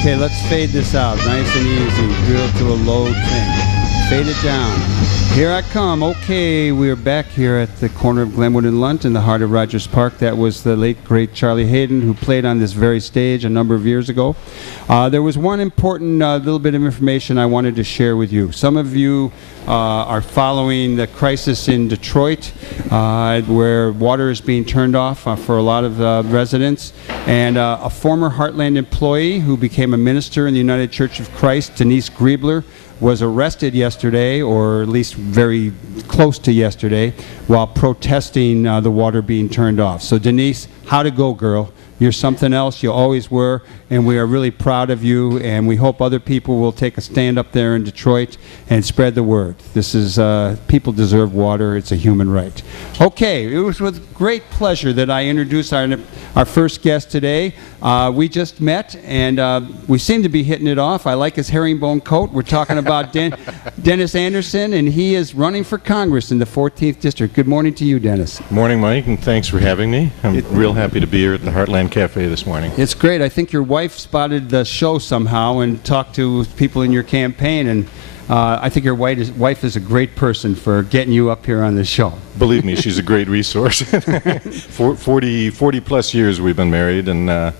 Okay, let's fade this out. Nice and easy. Drill to a low thing. Fade it down. Here I come. Okay, we're back here at the corner of Glenwood and Lunt in the heart of Rogers Park. That was the late, great Charlie Hayden, who played on this very stage a number of years ago. There was one important little bit of information I wanted to share with you. Some of you are following the crisis in Detroit, where water is being turned off for a lot of residents. And a former Heartland employee who became a minister in the United Church of Christ, Denise Griebler, was arrested yesterday, or at least very close to yesterday, while protesting the water being turned off. So Denise, how'd it go, girl? You're something else. You always were, and we are really proud of you, and we hope other people will take a stand up there in Detroit and spread the word. This is, people deserve water. It's a human right. Okay, it was with great pleasure that I introduced our first guest today. We just met, and we seem to be hitting it off. I like his herringbone coat. We're talking about Dennis Anderson, and he is running for Congress in the 14th District. Good morning to you, Dennis. Morning, Mike, and thanks for having me. I'm real happy to be here at the Heartland Cafe this morning. It's great. I think your wife spotted the show somehow and talked to people in your campaign, and I think your wife is a great person for getting you up here on the show. Believe me, she's a great resource. 40 plus years we've been married, and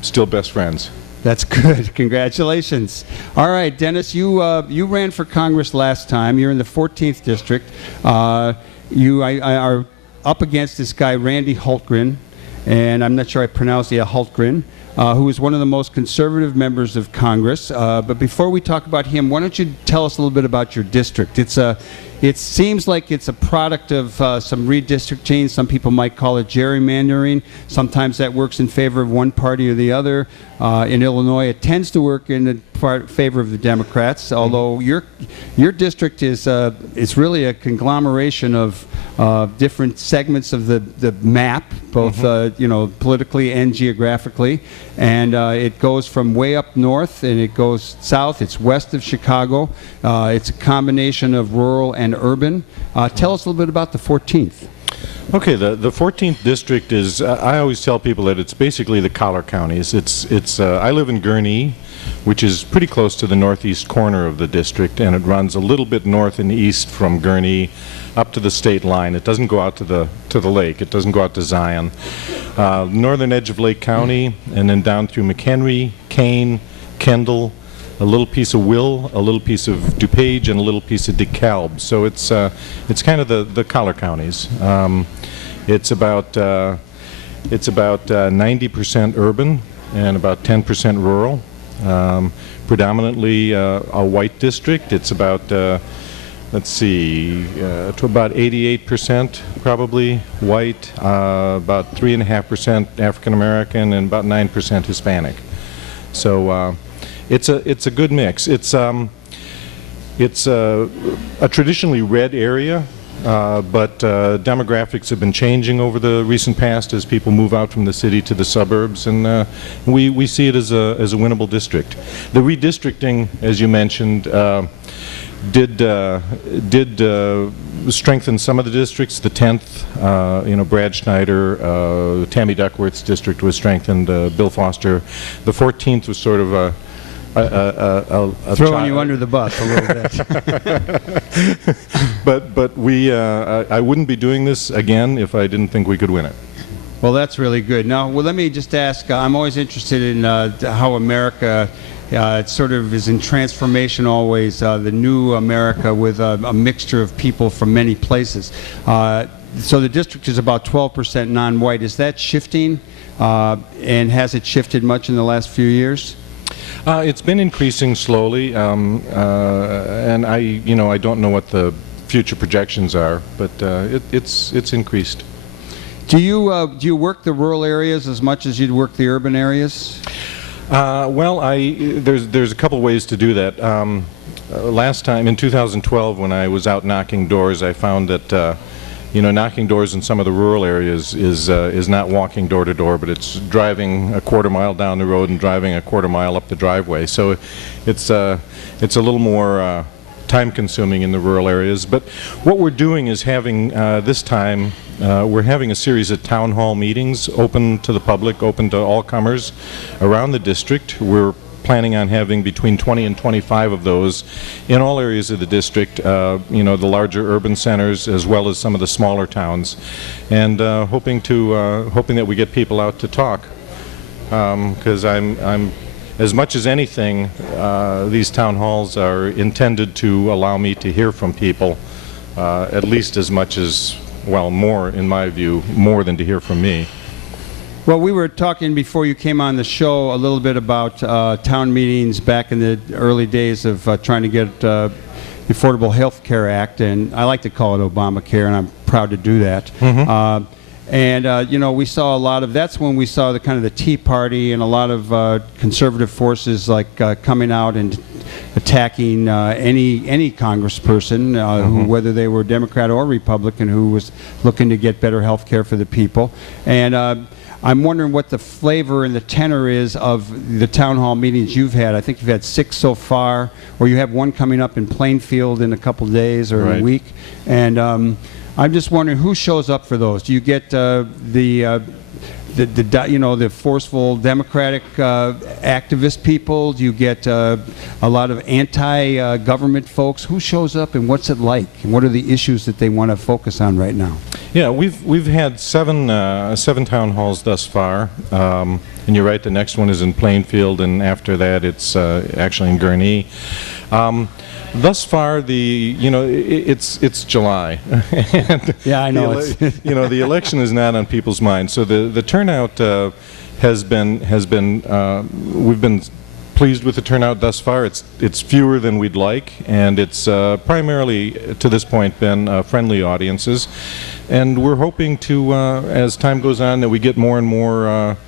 still best friends. That's good. Congratulations. All right, Dennis, you ran for Congress last time. You're in the 14th District. You are up against this guy, Randy Hultgren, and I'm not sure I pronounced it, Hultgren, who is one of the most conservative members of Congress. But before we talk about him, why don't you tell us a little bit about your district? It seems like it's a product of some redistricting. Some people might call it gerrymandering. Sometimes that works in favor of one party or the other. In Illinois, it tends to work in favor of the Democrats, although your district is really a conglomeration of different segments of the map, both politically and geographically, and it goes from way up north and it goes south. It's west of Chicago. It's a combination of rural and urban. Tell us a little bit about the 14th. Okay, the 14th District is, I always tell people that it's basically the collar counties. I live in Gurnee, which is pretty close to the northeast corner of the district, and it runs a little bit north and east from Gurnee up to the state line. It doesn't go out to the lake. It doesn't go out to Zion. Northern edge of Lake County, and then down through McHenry, Kane, Kendall, a little piece of Will, a little piece of DuPage, and a little piece of DeKalb. So it's kind of the collar counties. It's about 90% urban and about 10% rural. Predominantly a white district. It's about let's see, to about 88% probably white, about 3.5% African American, and about 9% Hispanic. So it's a good mix. It's a traditionally red area, but demographics have been changing over the recent past as people move out from the city to the suburbs, and we see it as a winnable district. The redistricting, as you mentioned, did strengthen some of the districts. The 10th, Brad Schneider, Tammy Duckworth's district was strengthened. Bill Foster. The 14th was sort of a throwing you under the bus a little bit. but I wouldn't be doing this again if I didn't think we could win it. Well, that's really good. Now, let me just ask, I'm always interested in how America it sort of is in transformation always, the new America with a mixture of people from many places. So the district is about 12% non-white. Is that shifting, and has it shifted much in the last few years? It's been increasing slowly, and I don't know what the future projections are, but it's increased. Do you work the rural areas as much as you'd work the urban areas? Well, there's a couple ways to do that. Last time in 2012, when I was out knocking doors, I found that knocking doors in some of the rural areas is not walking door to door, but it's driving a quarter mile down the road and driving a quarter mile up the driveway. So it's a little more time-consuming in the rural areas. But what we're doing is having this time we're having a series of town hall meetings open to the public, open to all comers around the district. We're planning on having between 20 and 25 of those in all areas of the district, you know, the larger urban centers as well as some of the smaller towns, and hoping that we get people out to talk, because I'm as much as anything, these town halls are intended to allow me to hear from people, at least as much as, well, more, in my view, more than to hear from me. Well, we were talking before you came on the show a little bit about town meetings back in the early days of trying to get the Affordable Health Care Act, and I like to call it Obamacare, and I'm proud to do that. And you know, we saw a lot of, that's when we saw the kind of the Tea Party and a lot of conservative forces like coming out and attacking any congressperson, who, whether they were Democrat or Republican, who was looking to get better health care for the people. And I'm wondering what the flavor and the tenor is of the town hall meetings you've had. I think you've had 6 so far, or you have one coming up in Plainfield in a couple of days or a week. And I'm just wondering who shows up for those. Do you get the you know, the forceful Democratic activist people? Do you get a lot of anti-government folks? Who shows up, and what's it like? And what are the issues that they want to focus on right now? Yeah, we've had seven town halls thus far, and you're right. The next one is in Plainfield, and after that, it's actually in Gurnee. Thus far, it's July. And yeah, I know. You know, the election is not on people's minds, so the turnout has been we've been pleased with the turnout thus far. It's fewer than we'd like, and it's primarily to this point been friendly audiences, and we're hoping to, as time goes on, that we get more and more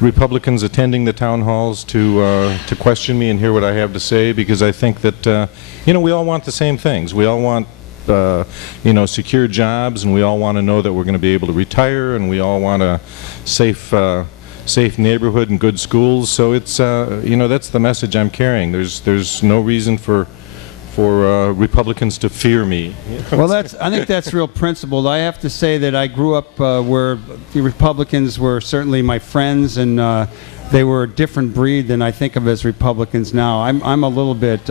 Republicans attending the town halls to question me and hear what I have to say, because I think that you know, we all want the same things. We all want you know, secure jobs, and we all want to know that we're going to be able to retire, and we all want a safe neighborhood and good schools. So it's you know, that's the message I'm carrying. There's no reason for Republicans to fear me. Well, I think that's real principled. I have to say that I grew up where the Republicans were certainly my friends, and they were a different breed than I think of as Republicans now. I'm a little bit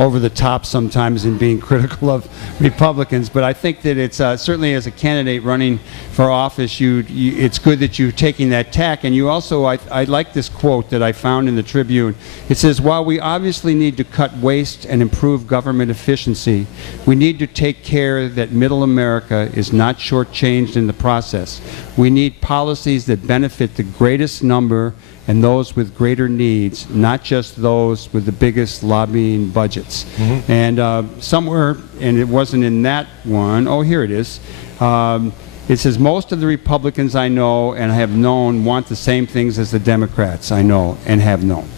over the top sometimes in being critical of Republicans, but I think that it's certainly as a candidate running for office, it's good that you're taking that tack. And you also, I like this quote that I found in the Tribune. It says, while we obviously need to cut waste and improve government efficiency, we need to take care that middle America is not shortchanged in the process. We need policies that benefit the greatest number and those with greater needs, not just those with the biggest lobbying budgets. And somewhere, and it wasn't in that one, oh, here it is. It says, most of the Republicans I know and have known want the same things as the Democrats I know and have known.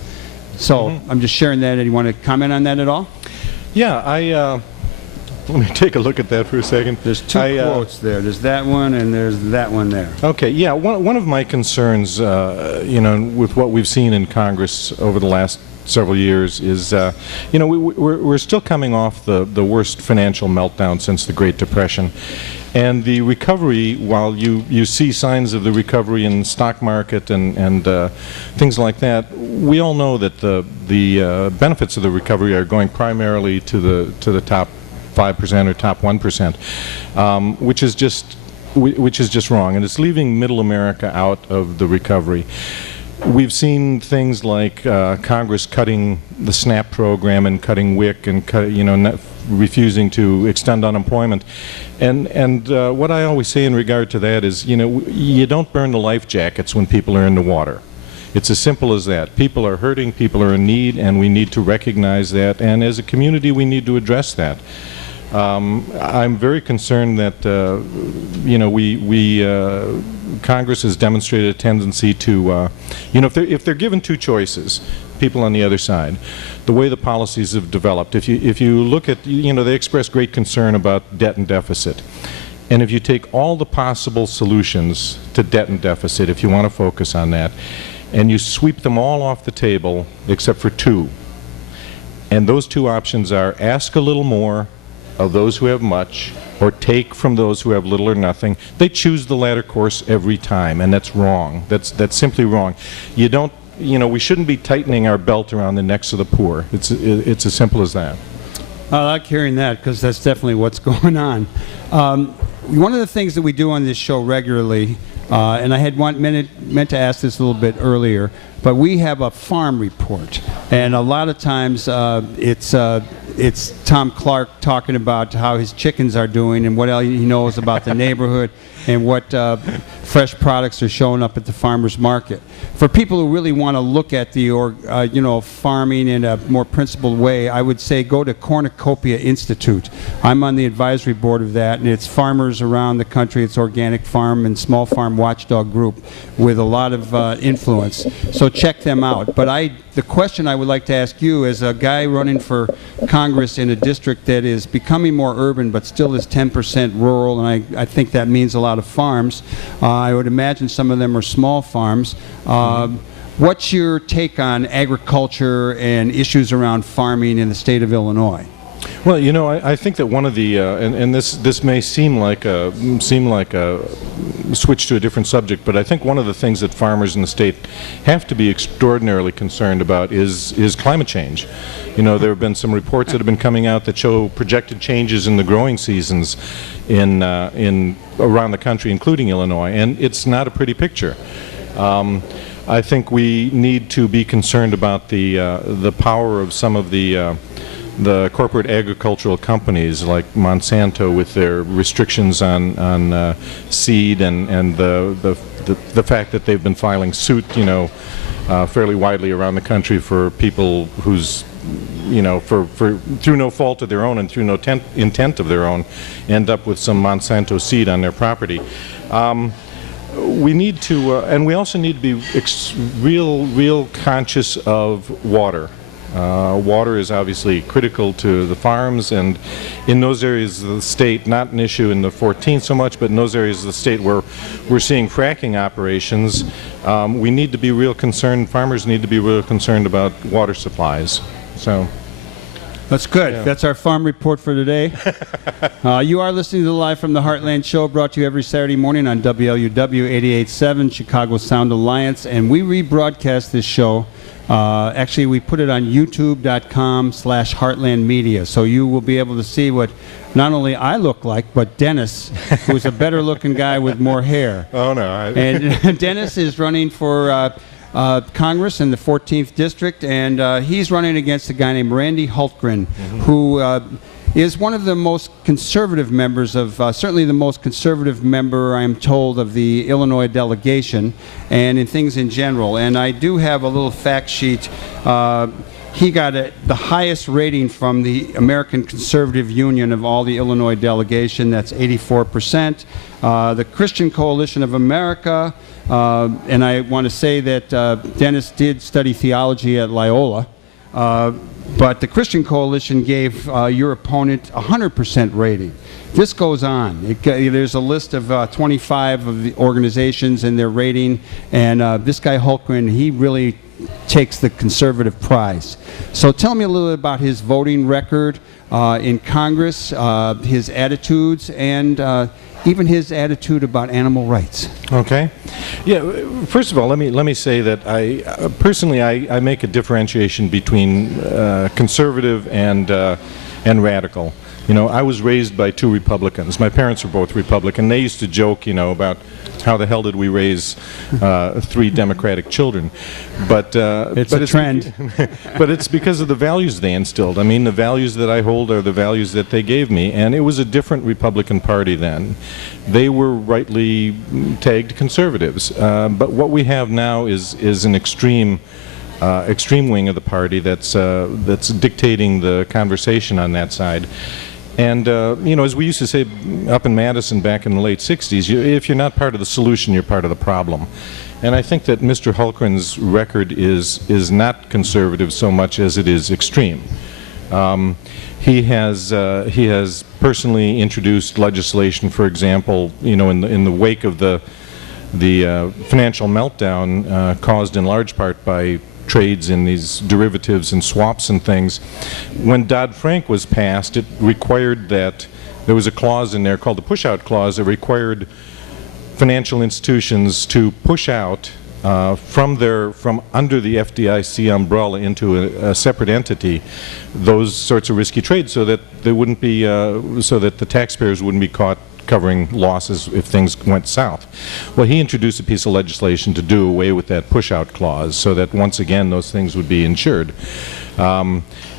So I'm just sharing that. Do you want to comment on that at all? Yeah, let me take a look at that for a second. There's two quotes there. There's that one and there's that one there. Okay, yeah, one of my concerns, you know, with what we've seen in Congress over the last several years is, you know, we're still coming off the worst financial meltdown since the Great Depression. And the recovery, while you see signs of the recovery in the stock market and things like that, we all know that the benefits of the recovery are going primarily to the top 5% or top 1%, which is just wrong, and it's leaving middle America out of the recovery. We've seen things like Congress cutting the SNAP program and cutting WIC and you know, refusing to extend unemployment, and what I always say in regard to that is, you know, you don't burn the life jackets when people are in the water. It's as simple as that. People are hurting, people are in need, and we need to recognize that, and as a community we need to address that. I'm very concerned that you know, Congress has demonstrated a tendency to you know, if they're given two choices, people on the other side, the way the policies have developed, if you look at, you know, they express great concern about debt and deficit, and if you take all the possible solutions to debt and deficit, if you want to focus on that, and you sweep them all off the table except for two, and those two options are ask a little more of those who have much, or take from those who have little or nothing. They choose the latter course every time, and that's wrong. That's simply wrong. You don't we shouldn't be tightening our belt around the necks of the poor. It's as simple as that. I like hearing that because that's definitely what's going on. One of the things that we do on this show regularly, and I had meant to ask this a little bit earlier, but we have a farm report, and a lot of times it's Tom Clark talking about how his chickens are doing and what else he knows about the neighborhood and what fresh products are showing up at the farmers market. For people who really want to look at the farming in a more principled way, I would say go to Cornucopia Institute. I'm on the advisory board of that, and it's farmers around the country. It's organic farm and small farm watchdog group with a lot of influence. So check them out. But the question I would like to ask you, as a guy running for Congress in a district that is becoming more urban but still is 10% rural, and I think that means a lot of farms. I would imagine some of them are small farms. What's your take on agriculture and issues around farming in the state of Illinois? Well, I think that one of the and this may seem like a switch to a different subject, but I think one of the things that farmers in the state have to be extraordinarily concerned about is climate change. There have been some reports that have been coming out that show projected changes in the growing seasons in around the country, including Illinois, and it's not a pretty picture. I think we need to be concerned about the power of some of the corporate agricultural companies like Monsanto with their restrictions on seed and the fact that they've been filing suit, fairly widely around the country for people whose, for through no fault of their own and through no intent of their own, end up with some Monsanto seed on their property. We need to, and we also need to be real conscious of water. Water is obviously critical to the farms, and in those areas of the state, not an issue in the 14th so much, but in those areas of the state where we're seeing fracking operations, we need to be real concerned, farmers need to be real concerned about water supplies. So that's good. Yeah. That's our farm report for today. You are listening to the Live from the Heartland show, brought to you every Saturday morning on WLUW 88.7, Chicago Sound Alliance, and we rebroadcast this show. Actually, we put it on youtube.com/Heartland Media, so you will be able to see what not only I look like, but Dennis, who's a better-looking guy with more hair. Oh, no. And Dennis is running for Congress in the 14th District, and he's running against a guy named Randy Hultgren, who is one of the most conservative members of, certainly the most conservative member, I'm told, of the Illinois delegation and in things in general. And I do have a little fact sheet. He got the highest rating from the American Conservative Union of all the Illinois delegation. That's 84%. The Christian Coalition of America, and I want to say that Dennis did study theology at Loyola. But the Christian Coalition gave your opponent a 100% rating. This goes on. There's a list of 25 of the organizations and their rating, and this guy Hultgren, he really takes the conservative prize. So tell me a little bit about his voting record in Congress, his attitudes, and even his attitude about animal rights. Okay. Yeah. First of all, let me say that I personally I make a differentiation between conservative and radical. I was raised by two Republicans. My parents were both Republican. They used to joke, about how the hell did we raise three Democratic children? But it's a trend. But it's because of the values they instilled. I mean, the values that I hold are the values that they gave me, and it was a different Republican Party then. They were rightly tagged conservatives. But what we have now is an extreme wing of the party that's dictating the conversation on that side. And, as we used to say up in Madison back in the late 60s, if you're not part of the solution, you're part of the problem. And I think that Mr. Hultgren's record is not conservative so much as it is extreme. He has personally introduced legislation, for example, in the wake of the financial meltdown caused in large part by trades in these derivatives and swaps and things. When Dodd-Frank was passed, it required that there was a clause in there called the push-out clause that required financial institutions to push out from under the FDIC umbrella into a separate entity, those sorts of risky trades, so that there wouldn't be, so that the taxpayers wouldn't be caught covering losses if things went south. Well, he introduced a piece of legislation to do away with that push-out clause, so that once again those things would be insured.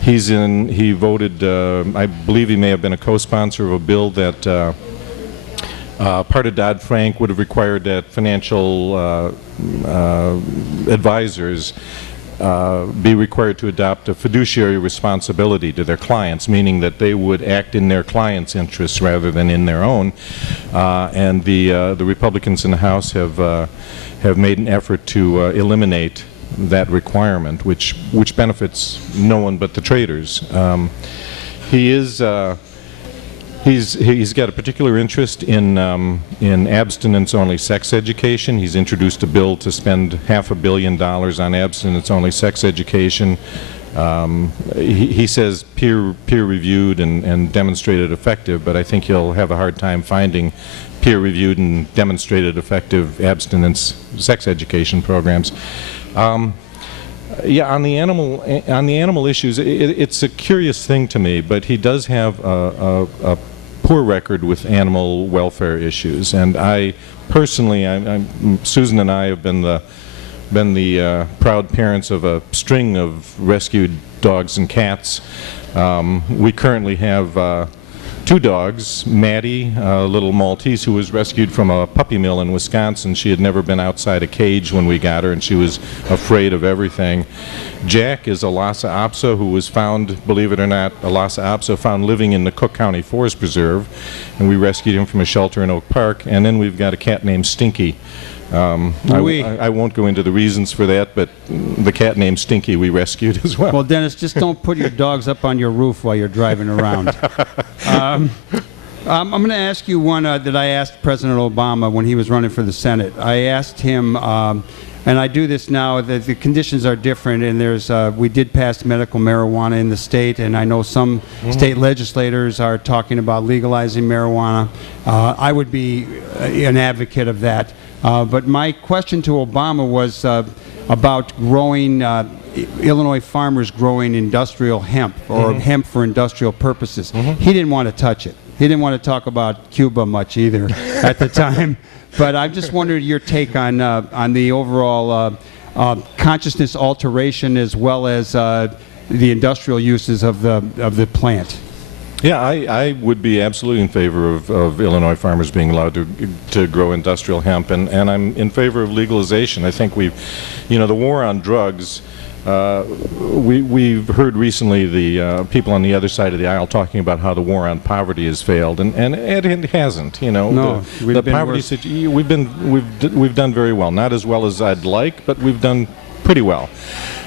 He voted, I believe he may have been a co-sponsor of a bill that part of Dodd-Frank would have required that financial advisors be required to adopt a fiduciary responsibility to their clients, meaning that they would act in their clients' interests rather than in their own. And the Republicans in the House have made an effort to eliminate that requirement, which benefits no one but the traders. He's got a particular interest in abstinence-only sex education. He's introduced a bill to spend $500 million on abstinence-only sex education. He says peer-reviewed and demonstrated effective, but I think he'll have a hard time finding peer-reviewed and demonstrated effective abstinence sex education programs. Yeah, on the animal issues, it's a curious thing to me, but he does have a poor record with animal welfare issues, and I personally, Susan and I have been the proud parents of a string of rescued dogs and cats. We currently have 2 dogs, Maddie, a little Maltese who was rescued from a puppy mill in Wisconsin. She had never been outside a cage when we got her, and she was afraid of everything. Jack is a Lhasa Apso who was found, believe it or not, a Lhasa Apso found living in the Cook County Forest Preserve, and we rescued him from a shelter in Oak Park. And then we've got a cat named Stinky. I won't go into the reasons for that, but the cat named Stinky we rescued as well. Well, Dennis, just don't put your dogs up on your roof while you're driving around. I'm going to ask you one that I asked President Obama when he was running for the Senate. I asked him, and I do this now, that the conditions are different, and we did pass medical marijuana in the state, and I know some state legislators are talking about legalizing marijuana. I would be an advocate of that. But my question to Obama was about growing, Illinois farmers growing industrial hemp, or hemp for industrial purposes. He didn't want to touch it. He didn't want to talk about Cuba much either at the time. But I just wondered your take on the overall consciousness alteration as well as the industrial uses of the plant. Yeah, I would be absolutely in favor of Illinois farmers being allowed to grow industrial hemp, and I'm in favor of legalization. I think the war on drugs, we've heard recently the people on the other side of the aisle talking about how the war on poverty has failed, and it hasn't. No, the poverty we've done very well, not as well as I'd like, but we've done pretty well.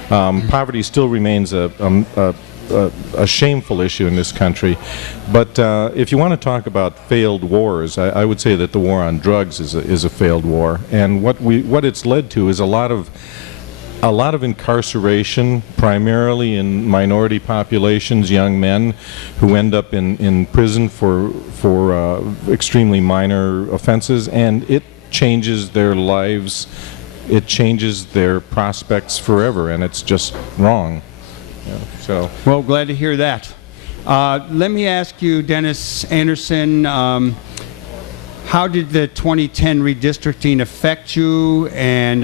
Poverty still remains a shameful issue in this country, but if you want to talk about failed wars, I would say that the war on drugs is a failed war, and what it's led to is a lot of incarceration, primarily in minority populations, young men who end up in prison for extremely minor offenses, and it changes their lives, it changes their prospects forever, and it's just wrong. Well, glad to hear that. Let me ask you, Dennis Anderson, how did the 2010 redistricting affect you? And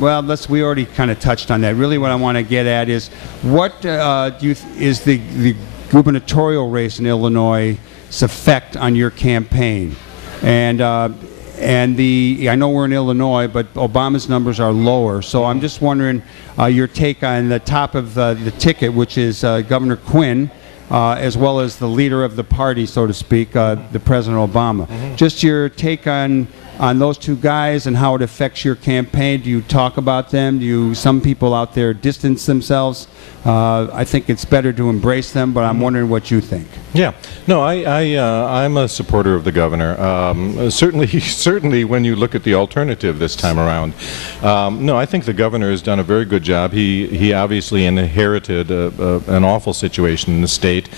well, we already kind of touched on that. Really, what I want to get at is what is the gubernatorial race in Illinois' effect on your campaign? And I know we're in Illinois, but Obama's numbers are lower. So I'm just wondering your take on the top of the ticket, which is Governor Quinn, as well as the leader of the party, so to speak, the President Obama. Just your take on those two guys and how it affects your campaign. Do you talk about them? Some people out there distance themselves? I think it's better to embrace them, but I'm wondering what you think. Yeah, no, I'm a supporter of the governor. Certainly, when you look at the alternative this time around, no, I think the governor has done a very good job. He obviously inherited an awful situation in the state.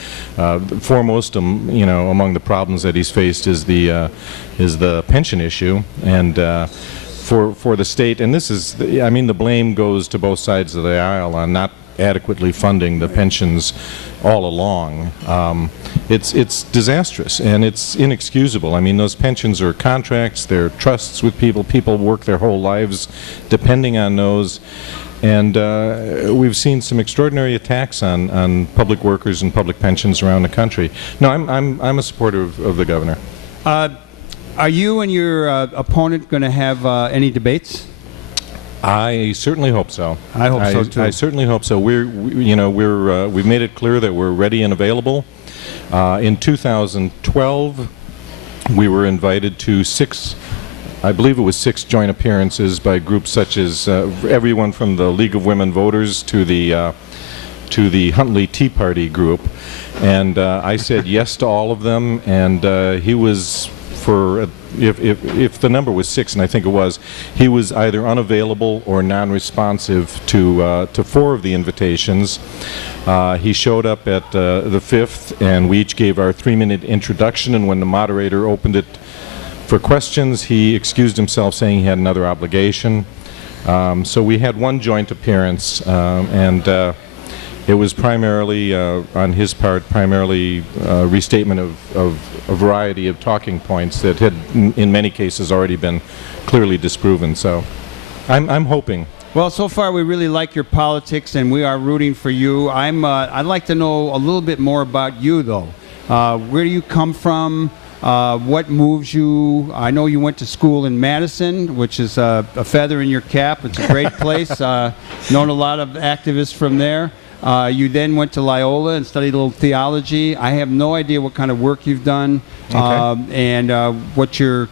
Foremost, among the problems that he's faced is the pension issue, and for the state, and this is, I mean, the blame goes to both sides of the aisle on not adequately funding the pensions all along. It's disastrous and it's inexcusable. I mean, those pensions are contracts, they're trusts with people. People work their whole lives depending on those. And we've seen some extraordinary attacks on public workers and public pensions around the country. No, I'm a supporter of the governor. Are you and your opponent going to have any debates? I certainly hope so. I hope so too. I certainly hope so. We've made it clear that we're ready and available. In 2012, we were invited to I believe it was 6 joint appearances by groups such as everyone from the League of Women Voters to the Huntley Tea Party group, and I said yes to all of them. And he was, if the number was 6, and I think it was, he was either unavailable or non-responsive to 4 of the invitations. He showed up at the 5th, and we each gave our 3-minute introduction, and when the moderator opened it for questions, he excused himself, saying he had another obligation. So we had one joint appearance, and it was primarily, on his part, primarily restatement of a variety of talking points that had, in many cases, already been clearly disproven. So I'm hoping. Well, so far we really like your politics, and we are rooting for you. I'd like to know a little bit more about you, though. Where do you come from? What moves you? I know you went to school in Madison, which is a feather in your cap. It's a great place. Known a lot of activists from there. You then went to Loyola and studied a little theology. I have no idea what kind of work you've done, Okay. and what your